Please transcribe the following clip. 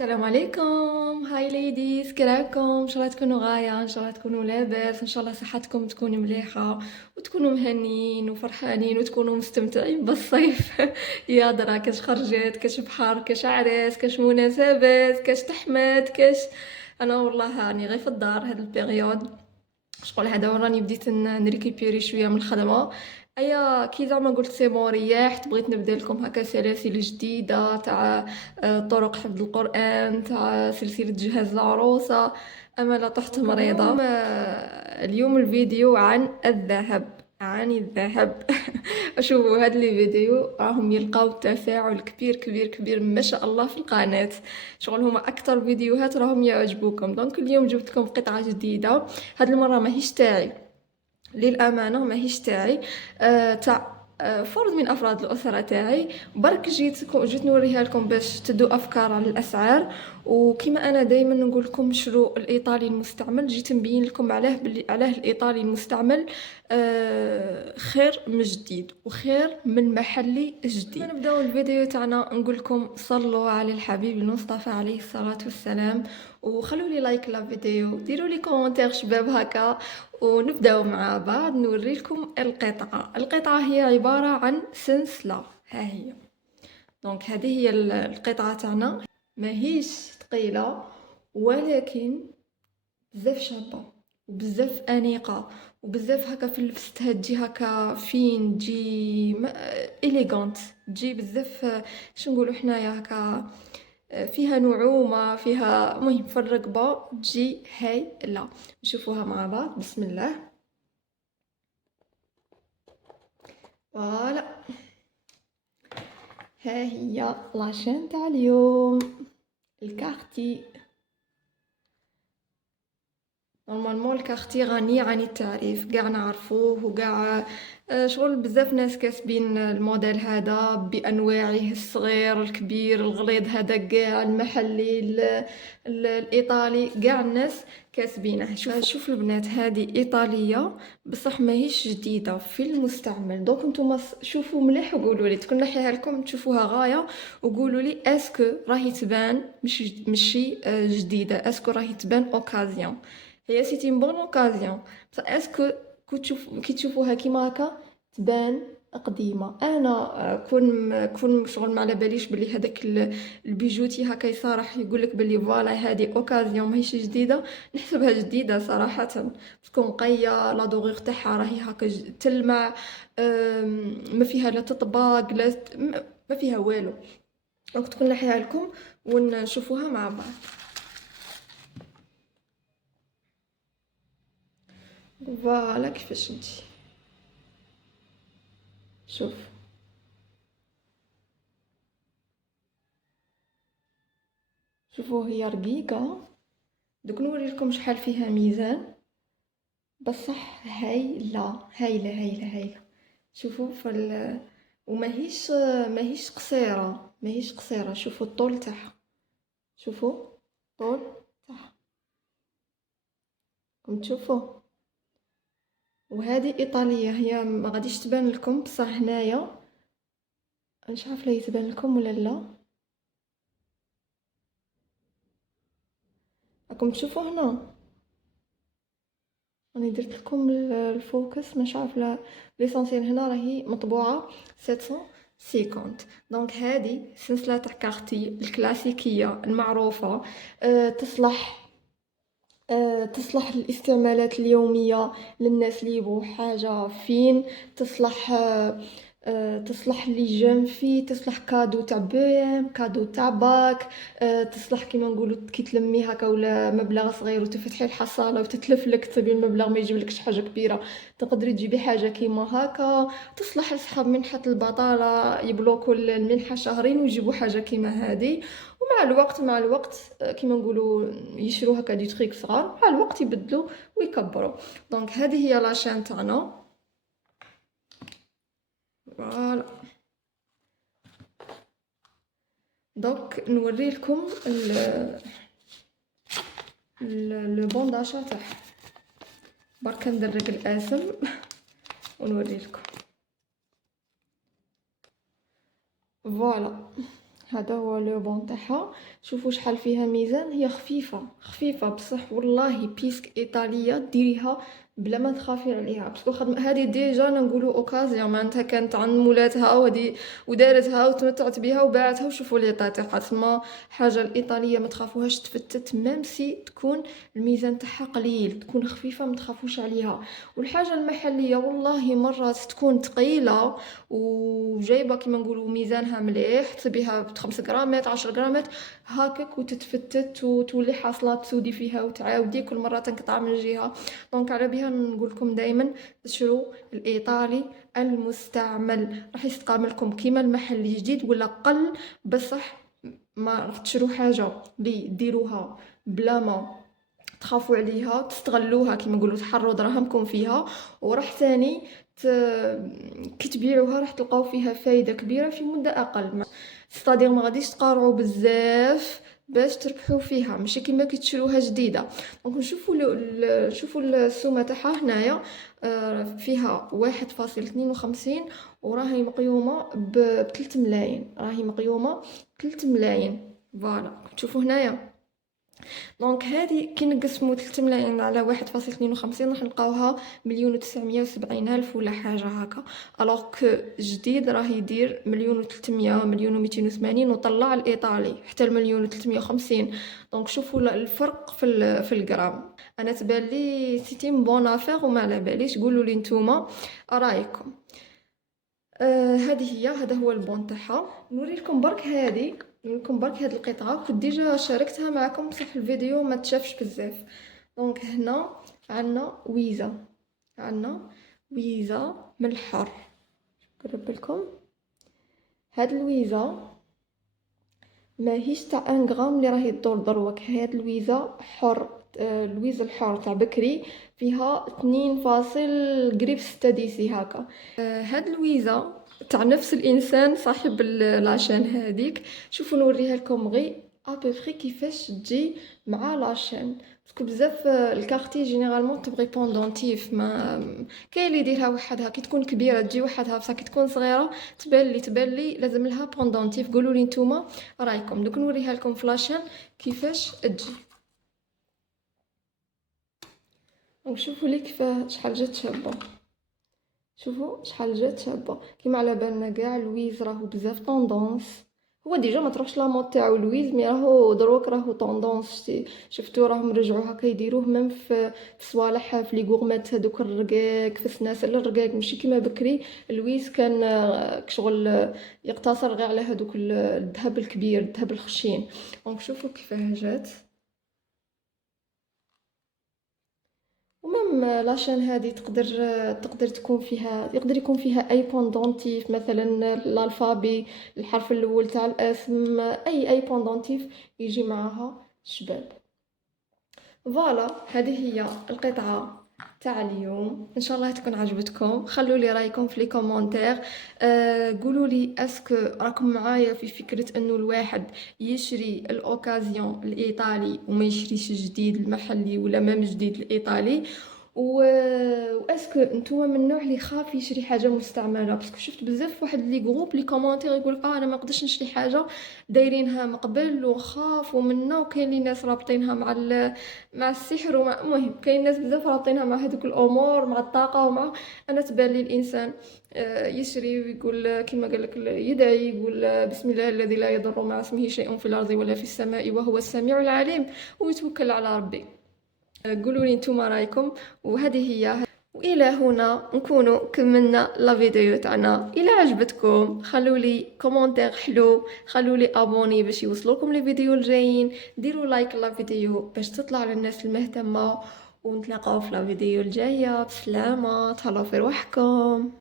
السلام عليكم. هاي ليديز، كيراكم؟ ان شاء الله تكونوا غاية، ان شاء الله تكونوا لاباس، ان شاء الله صحتكم تكون مليحة وتكونوا مهنيين وفرحانين وتكونوا مستمتعين بالصيف. يا درا كاش خرجت، كاش بحر، كاش عرس، كاش مناسبات، كاش تحمد، كاش. انا والله راني غير في الدار هاد البيريود. شغل هذا وين راني بديت نريكيبيري شويه من الخدمه. ايا كي زعما قلت سي بون ريحت، بغيت نبدا لكم هكا سلاسل جديده تاع طرق حفظ القران، تاع سلسله جهاز العروسه. اما لا طحت مريضه. اليوم الفيديو عن الذهب، عن الذهب. شوفوا هاد لي فيديو راهم يلقاو تفاعل كبير كبير كبير ما شاء الله في القناه. شغل هما اكثر فيديوهات راهم يعجبوكم، دونك اليوم جبت لكم قطعه جديده. هاد المره ماهيش تاعي، للامانه ماهيش تاعي. تاع فرد من افراد الاسره تاعي. برك جيت نوريها لكم باش تدوا افكار على الاسعار. وكما انا دائما نقول لكم شرو الايطالي المستعمل، جيت نبين لكم علاه الايطالي المستعمل خير من جديد وخير من محلي جديد. نبداو الفيديو تاعنا، نقول لكم صلوا على الحبيب المصطفى عليه الصلاه والسلام، وخلوا لي لايك للفيديو، ديروا لي كومنتير شباب هكا. ونبداو مع بعض نوري لكم القطعة هي عبارة عن سلسلة. ها هي. دونك هذه هي القطعة تاعنا، ماهيش ثقيلة ولكن بزاف شابة وبزاف انيقة وبزاف هكا في لبستها تجي هكا فين، تجي اليغانت، تجي بزاف. شنو نقولوا حنايا هكا، فيها نعومة، فيها مهم في الرقبة تجي هايلة. نشوفوها مع بعض. بسم الله. فوالا، ها هي لاشين تاع اليوم، الكارتي. نورمالمون الكارتي غني عن التعريف، قاع نعرفوه وقاع شغل بزاف ناس كاسبين الموديل هذا بانواعه، الصغير الكبير الغليظ، هذا قاع المحلي الايطالي، قاع الناس كاسبينه. شوف البنات، هذه ايطاليه بصح ماهيش جديده، في المستعمل. دونك نتوما شوفوا مليح وقولوا لي، تكون نحيها لكم تشوفوها غايه، وقولوا لي اسكو راهي تبان مشي جديده، اسكو راهي تبان اوكازيون. هي سيتي بون اوكازيون، بصح اسكو كي تشوفوها كيما هكا تبان قديمه. انا كون شغل ما على باليش بلي هذاك البيجوتي هكا يصارح يقول لك بلي فوالا هذه اوكازيون ماهيش جديده، نحسبها جديده صراحه. تكون نقيه، لا دوغور تاعها راهي هكا تلمع، ما فيها لا تطباق لا ما فيها والو. دونك تكون نحيها لكم ونشوفوها مع بعض. فوالا كيفاش انتي شوف. شوفوا هي رقيقة. دوك نوري لكم شحال فيها ميزان، بصح هايلة هايلة هايلة هايلة. شوفوا ماهيش قصيرة، ماهيش قصيرة. شوفوا الطول تاعها، شوفوا الطول تاعها، راكم تشوفوا. وهذه ايطالية، هي ما غاديش تبان لكم بصح هنايا مش عارفه لا تبان لكم ولا لا. راكم تشوفوا هنا، راني درت لكم الفوكس مش عارفه. ليسونسيال هنا راهي مطبوعه 750. دونك هذه سلسله تاع كارتي الكلاسيكيه المعروفه. تصلح للاستعمالات اليوميه، للناس اللي يبغوا حاجه فين. تصلح تصلح لي جيم في، تصلح كادو تاع بي كادو تاع باك. تصلح كيما نقولوا كي تلمي هكا ولا مبلغ صغير وتفتحي الحصاله وتتلف لك، تبي المبلغ ما يجيبلكش حاجه كبيره، تقدري تجيبي حاجه كيما هكا. تصلح لصحاب منحه البطاله، يبلوكوا المنحه شهرين ويجيبوا حاجه كيما هذه. ومع الوقت كيما نقولوا يشرو هكا دي تريك صغار، مع الوقت يبدلوا ويكبروا. دونك هذه هي لاشين تاعنا. فوالا. دونك نوري لكم لو بون داشا تاعها. برك ندرك الاسم ونوري لكم. فوالا، هذا هو لو بون تاعها. شوفوا شحال فيها ميزان، هي خفيفه خفيفه بصح والله بيسك ايطاليه ديريها بلا ما تخافي عليها، باسكو هذه ديجا نقولوا اوكازيون، معناتها كانت عند مولاتها وهذه ودارتها وتمتعت بها وباعتها وشوفوا لي تاعها تما. حاجه الايطاليه ما تخافوهاش تفتت، ميم سي تكون الميزان تاعها قليل، تكون خفيفه ما تخافوش عليها. والحاجه المحليه والله مرات تكون ثقيله وجايبه كيما نقولوا ميزانها مليح، تصيبيها 5 غرامات 10 غرامات هكاك وتتفتت وتولي حاصله تسودي فيها وتعاودي كل مره تنقطع من جهه. دونك على بها نقول لكم دائما تشرو الايطالي المستعمل، راح يستقاملكم كيما المحلي جديد ولا قل، بصح ما راح تشرو حاجه اللي ديروها بلا ما تخافوا عليها تستغلوها كيما نقولوا تحروا دراهمكم فيها، وراح ثاني كي تبيعوها راح تلقاو فيها فايده كبيره في مده اقل. ستادير ما غاديش تقارعوا بزاف باش تربحوا فيها، ماشي كيما كي تشروها جديده. دونك نشوفوا السومه تاعها هنايا فيها 1.52 وراهي مقيومه ب 3 ملايين، راهي مقيومه 3 ملايين. فوالا تشوفوا هنايا. دونك هذه كي نقسمو 3 ملايين على 1.52 راح نلقاوها 1,970,000 ولا حاجه هكا، الوغ كو جديد راه يدير 1,300,000 1,280 وطلع الايطالي حتى 1,350,000. دونك شوفوا الفرق في الجرام. انا تبان لي سيتي بون افير وما على باليش، قولوا لي نتوما رايكم. هذه هي، هذا هو البون تاعها. نوريكم برك هذه، نوريكم برك هذه القطعه كنت ديجا شاركتها معكم بصح الفيديو ما تشافش بزاف. دونك هنا عندنا ويزا، عندنا ويزا من الحر. نقرب لكم هاد الويزا ماهيش تاع 1 غرام اللي راهي تدور دروك، هاد الويزا حر، الويزا الحر تاع بكري فيها 2.6 ديسي هكا. هاد الويزا تاع نفس الانسان صاحب لاشين هذيك. شوفوا نوريها لكم غي ابوفري كيفاش تجي مع لاشين، باسكو بزاف الكارتي جينيرالمون تبغي بوندونتيف، ما كاين اللي يديرها وحدها كي تكون كبيره تجي وحدها، بصح كي تكون صغيره تبان لي لازم لها بوندونتيف. قولوا لي نتوما رايكم. دوك نوريها لكم فلاشين كيفاش تجي. وشوفوا لي كيف شحال جات شابه، شوفوا شحال جات شابه. كيما على بالنا كاع لويز راهو بزاف طوندونس، هو ديجا ما تروحش لا مود تاعو لويز، مي راهو دروك راهو طوندونس. شفتو راهم رجعوا هكا يديروه ميم في صوالح في لي غورميت هذوك الرقاق، في السناسل الرقاق، ماشي كيما بكري. لويز كان شغل يقتصر غير على هذوك الذهب الكبير، الذهب الخشين. دونك شوفوا كيفاه جات. ومام لاشين هذه تقدر تكون فيها، يقدر يكون فيها اي بوندونتيف، مثلا الالفابي الحرف الاول تاع الاسم، اي بوندونتيف يجي معها شباب. فوالا هذه هي القطعه تاع اليوم، ان شاء الله تكون عجبتكم. خلوا لي رايكم في لي كومونتير. قولوا لي اسكو راكم معايا في فكره انه الواحد يشري الاوكازيون الايطالي وما يشريش الجديد المحلي ولا ما جديد الايطالي، واسكو نتوما من النوع اللي خاف يشري حاجه مستعمله. باسكو شفت بزاف واحد لي جروب لي كومونتير يقول انا ما نقدرش نشري حاجه دايرينها من قبل وخاف ومنا، وكاين لي ناس رابطينها مع السحر المهم كاين ناس بزاف رابطينها مع هذوك الامور، مع الطاقه ومع. انا تبان لي الانسان يشري ويقول كما قال لك يدعي، يقول بسم الله الذي لا يضر مع اسمه شيء في الارض ولا في السماء وهو السميع العليم، ويتوكل على ربي. قولوا لي نتوما رايكم. وهذه هي، والى هنا نكونوا كملنا لا فيديو تاعنا. الى عجبتكم خلوا لي كومونتير حلو، خلوا لي ابوني باش يوصلوكم لي فيديو الجايين، ديروا لايك لا فيديو باش تطلع للناس المهتمه، ونتلاقاو في لا فيديو الجايه. بسلامه، تهلاو في روحكم.